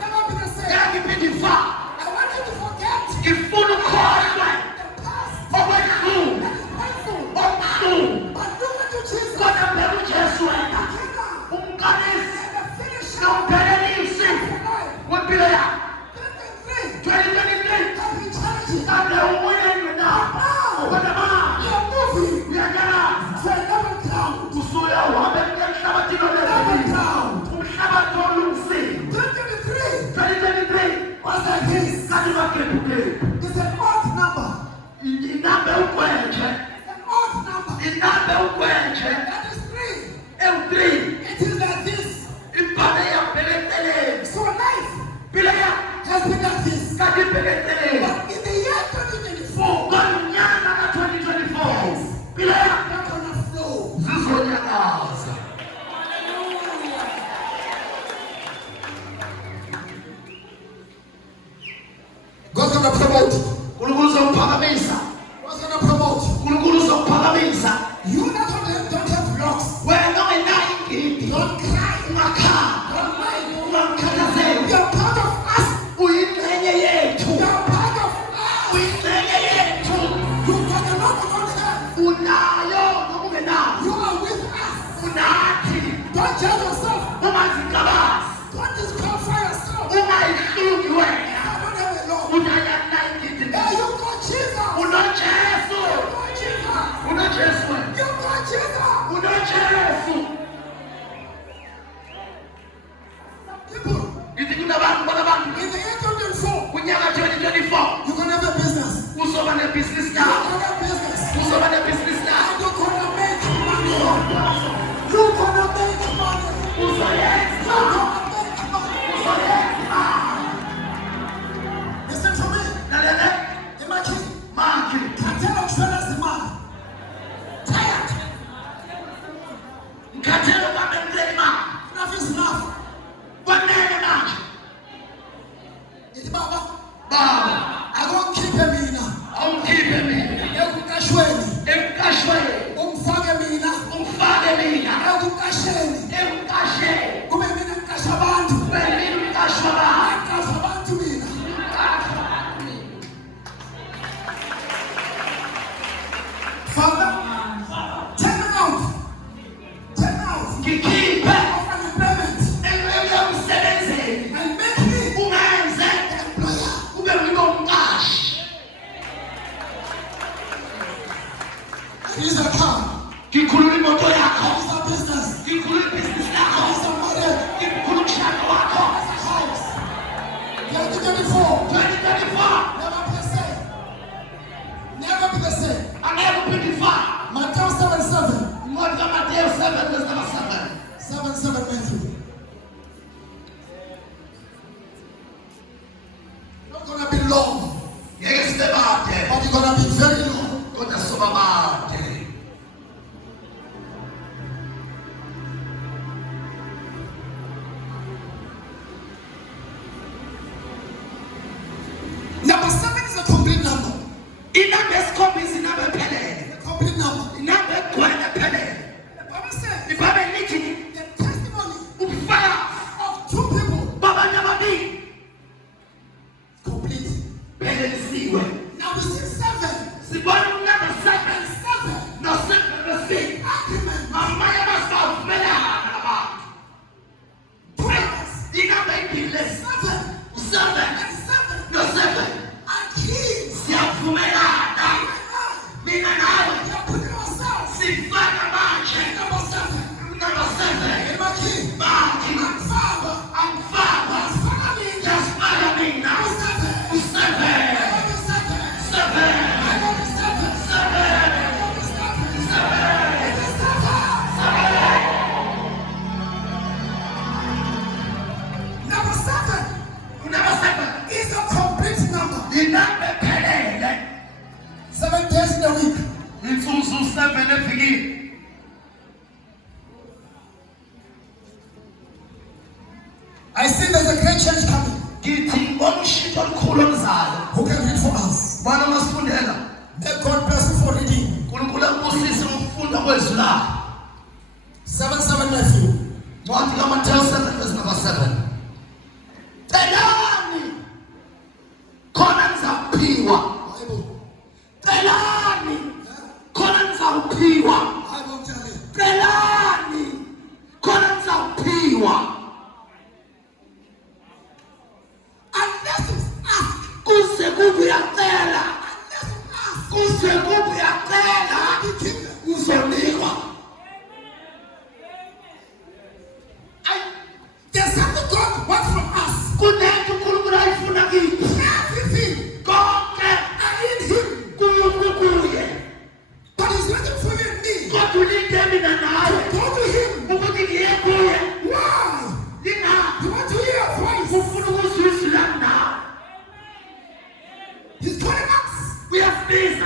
never be the same. I want you to forget the past that is painful. But look into Jesus. The finisher of your life. 2023 has been challenging. Now, we are moving to another ground. 2023 was like this. It's an odd number. It's an odd number. That is 3. It is like this. So life has been like this. But in the year 2024, we are gonna flow. God's gonna promote. God's gonna promote. You not only don't have blocks. Don't cry. Don't mind. You're part of us. You're part of us. You've got a lot of earth. You are with us. Don't judge yourself. Don't disqualify yourself. I don't have a law. Hey, you got Jesus. You got Jesus. People, in the year 2024, you're gonna have a business. You're gonna have business. You're gonna make money. You're gonna make money. Listen to me. Imagine. Can't tell us the man. Tired. Enough is enough. It's Baba. I won't keep him in. Father, take me out. And make me He's a car. He's a business. He's a model. He's a house. 2024. Never be the same. Matthew 7:7. 7:7 Matthew. Not gonna be long. But it's gonna be very long. Number 7 is a complete number. It's a complete number. The Bible says the testimony of 2 people complete. Now we see 7. Argument. Prayers. 7. And keys. You're putting yourself. Number 7. In my key. I'm Father. Just follow me now. 7. Number 7 is a complete number. 7 days in a week. I see there's a great change coming. Who can read for us? May God bless you for reading. 7:7 Matthew. What the Matthew 7 verse number 7. Telani khona nizaphiwa. Telani khona nizaphiwa. Telani khona nizaphiwa. Unless you ask, kuze kubuya cela. Kuze kubuya cela uzonikwa. There's something God wants from us. Everything. God and in Him. But He's waiting for you and me. God will lead them in an hour. Go to Him. Why? You want to hear a voice. He's calling us. We have peace.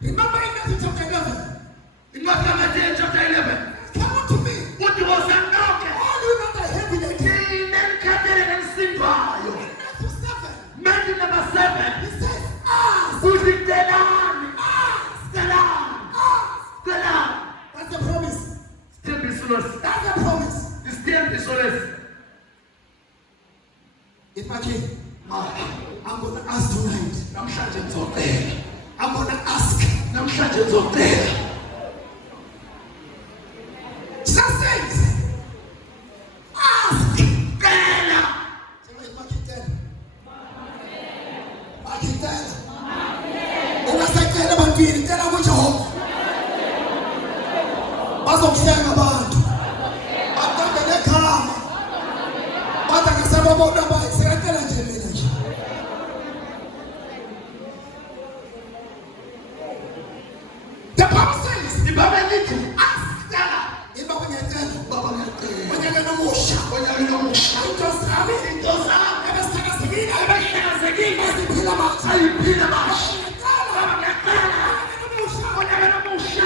Remember in Matthew chapter 11. In Matthew chapter 11. Come on to me. What was that knock? All you know that heavy again. Matthew number 7. He says, ask. Who's it? That's the promise. Still be serious. That's the promise. Still be serious. It's my king. I'm going to ask tonight. I'm going to ask. Just says, ask. Bazomhlenga abantu bathambe nekhama bathi ngesaba bona bayisekela nje mina nje. The Bible says ibaba lithi asicela ibaba ngiyacela baba ngiyacela onyaka nomusha intosami ebesithakazelile asiphila mashi baba ngiyacela onyaka nomusha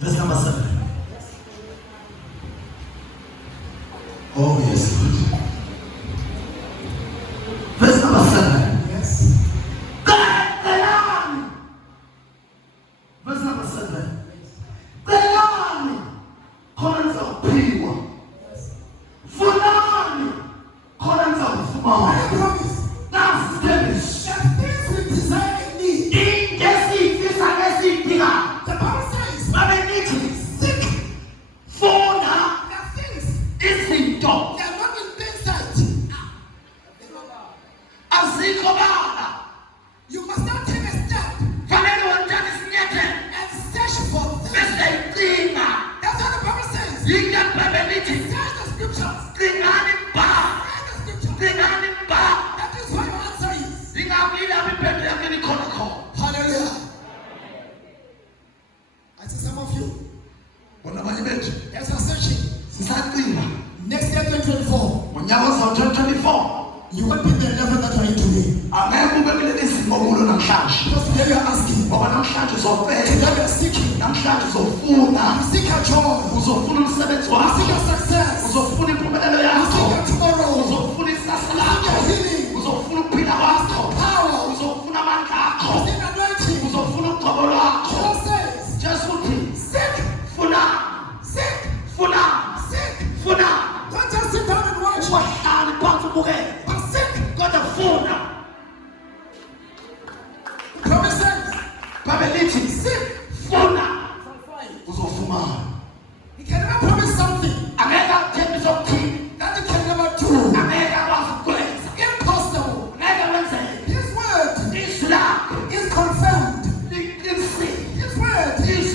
Verse number 7. Oh yes, Lord. Verse number 7. Yes. Verse number 7. Fulani khona nizawuphiwa. Fulani khona nizawufumana. That's the things we desire and need. The Bible says, seek for the things. They are not in plain sight. You must not take a step and search for them. That's what the Bible says. Search the scriptures. That is what your answer is. Hallelujah. I see some of you. Yes, I'm searching. Next year, 2024. You won't be the level that you are in today. Because today you are asking. Today you are seeking. You seek your joy. You seek your success. You seek your tomorrow. You seek your healing. You seek power. You seek anointing. Just seek. Seek. Don't just sit down and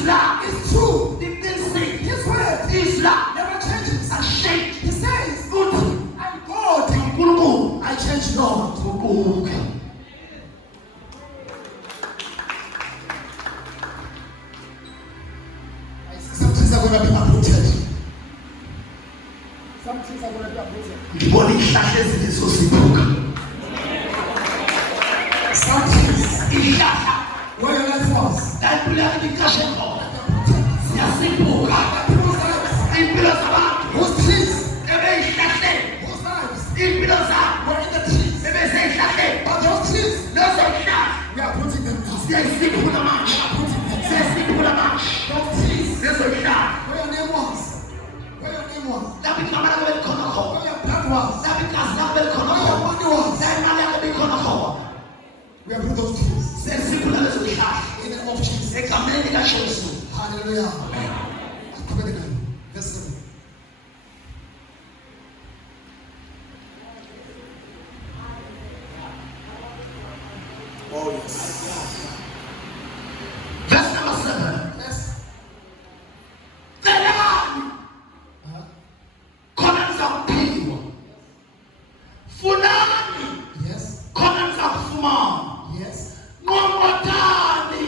Islam is true. His word Islam never changes. Unshaped. He says, good. I'm God. I change not. Some things are going to be uprooted. Some things are going to be uprooted. Some things. Where your life was. That will have been cashing for. Simple. Whose trees? Whose lives? We're in the trees. But those trees, we are putting them down. We are putting them down. Those trees. Where your name was. Where your name was. Where your blood was. Where your money was. We are putting those trees. In the name of Jesus. Hallelujah. Verse 7. Oh yes. Verse number 7. Yes. The land corners of Pio. Fulani. Yes. Corners of Fuman. Yes. Ngomotani.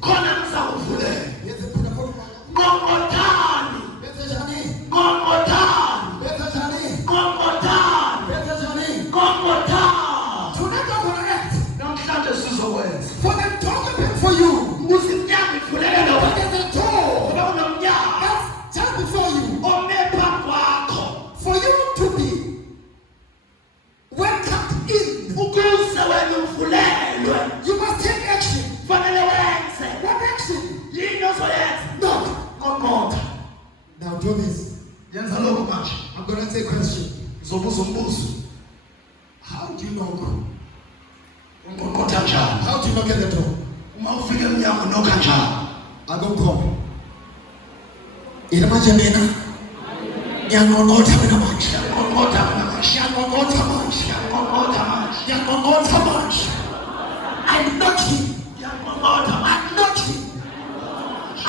Corners of Fule. Ngomotani. Ngomotani. Ngomotani. Ngomotani. Don't start the Suso words. For the door open for you. Musinyami Fuleno. But there's a door. That's just before you. For you to be welcomed in. You must take action. What action? No. Now do this. I'm going to say a question. How do you know God? How do you knock at the door? I don't come. Imagine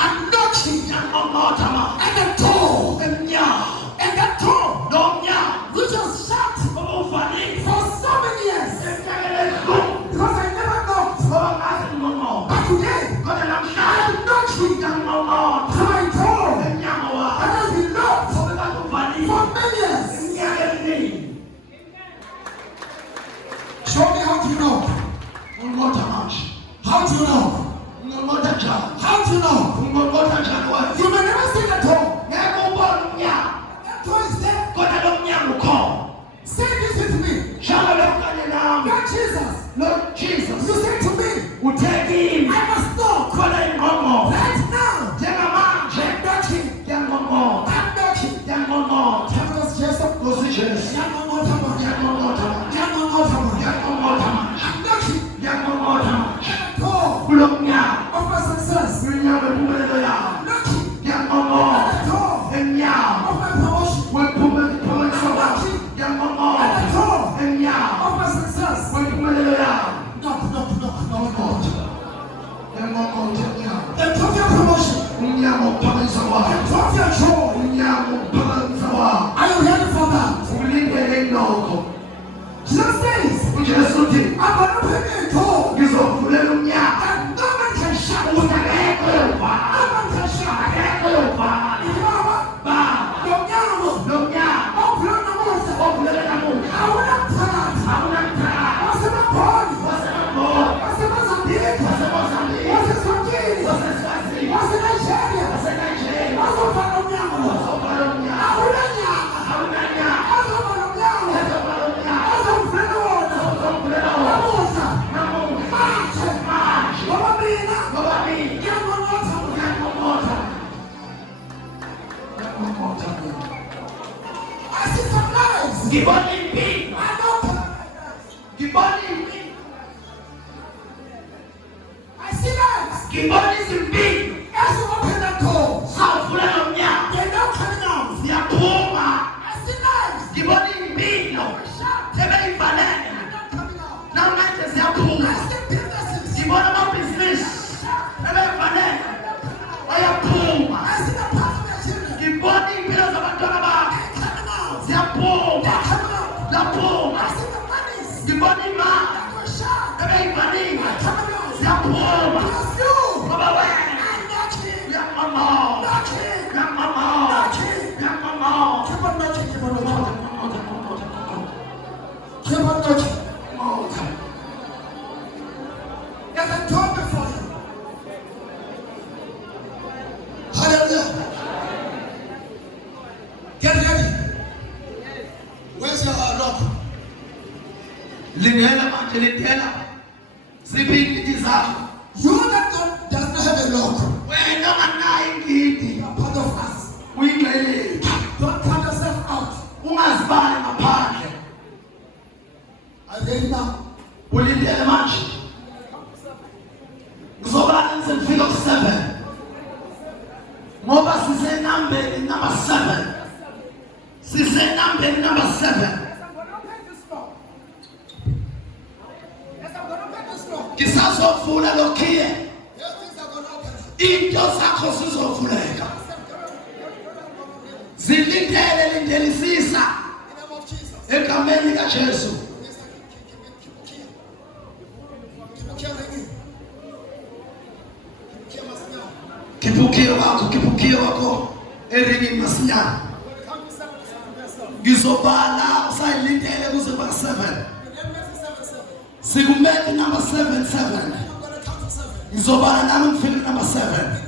I'm knocking. And the door. And that door. We just shut for so many years. Because I never knocked. But today, I'm knocking. To my door. And I've been locked for many years. Show me how do you know? How do you know? How do you know? You may never see the door. That door is there. Say this with me. Lord Jesus. You say to me, I must knock. Right now. I'm knocking. Tell us Jesus. I'm knocking. Of my success. Knocking. At the door. Of my promotion. Of my success. Knock. The top of your promotion. The top of your joy. Are you ready for that? Jesus says, I'm not prepared to talk. And no man can shout. No man can shout. If you are give on in me. Give on in me. I see that. Give on in me. As you open the door, so full of me. They're not coming out. They are poor. I see that. Give on in me. No. They're very bad. They're not coming out. Now my they are poor. I see businesses. Give on my business. They're very bad. manje lidela zibili izakho. You that does not have a lock. Wena onganayo ingidi. You are part of us. Uyingqele. Don't cut yourself out. Ungazibali ngaphandle. Are you ready now? Ulindele manje. Kuzoba nzifika ku7. Ngoba sisenambeni number 7. Sisenambeni number 7. Kisazovula lokhiye. Into zakho zizovuleka. Zilindele lindelisisa. Egameni kaJesu. Kipukie wako eringini masinyana. Ngizobala usayilindele kuze ba 7. Sikumele number 7. Ngizobala nami ngifike number 7.